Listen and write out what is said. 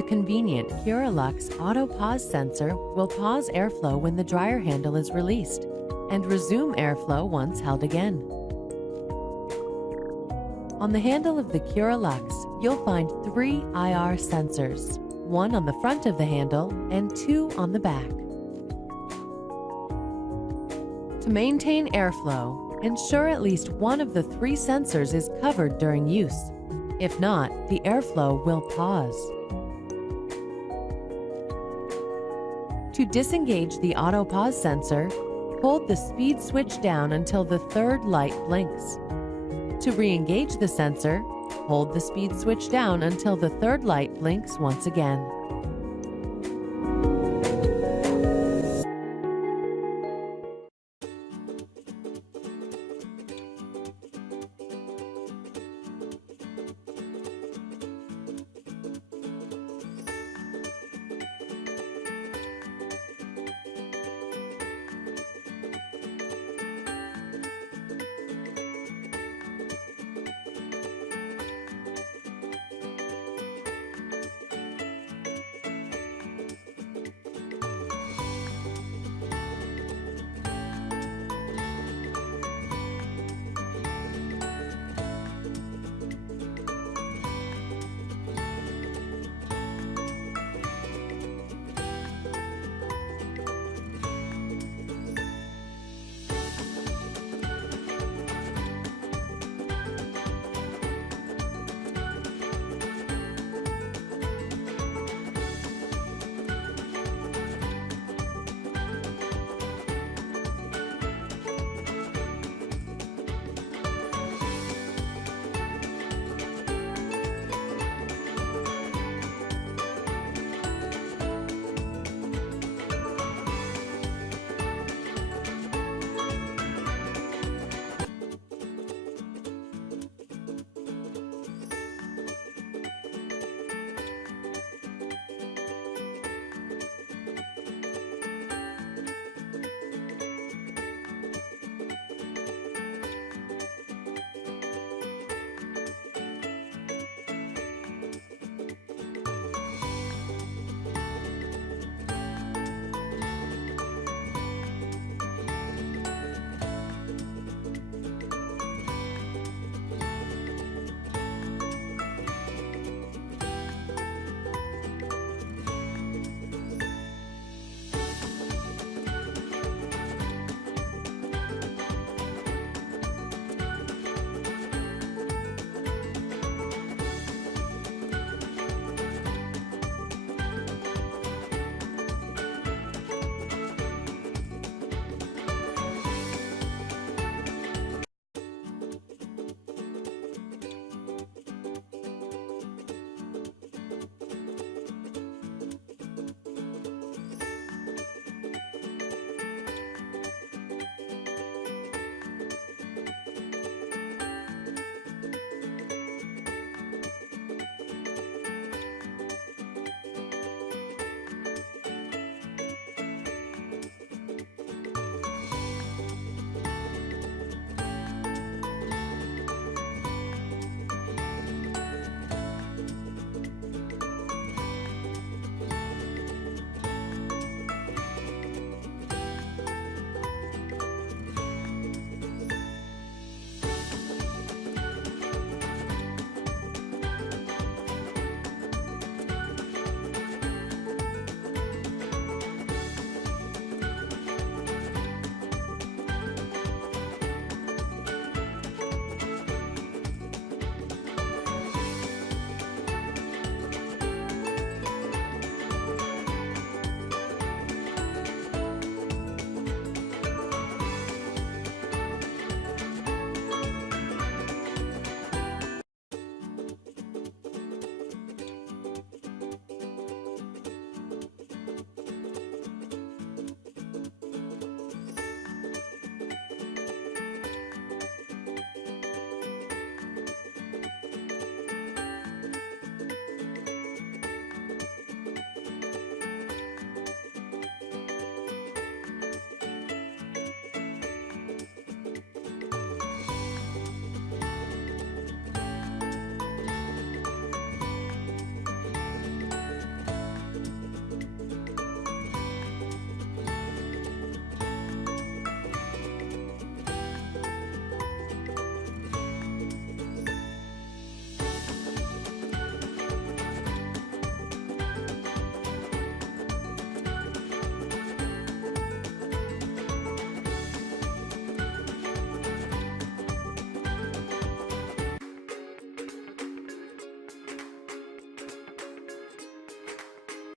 The convenient Cura LUXE Auto Pause sensor will pause airflow when the dryer handle is released and resume airflow once held again. On the handle of the Cura LUXE, you'll find 3 IR sensors, 1 on the front of the handle and 2 on the back. To maintain airflow, ensure at least one of the 3 sensors is covered during use. If not, the airflow will pause. To disengage the auto pause sensor, hold the speed switch down until the 3rd light blinks. To re-engage the sensor, hold the speed switch down until the 3rd light blinks once again.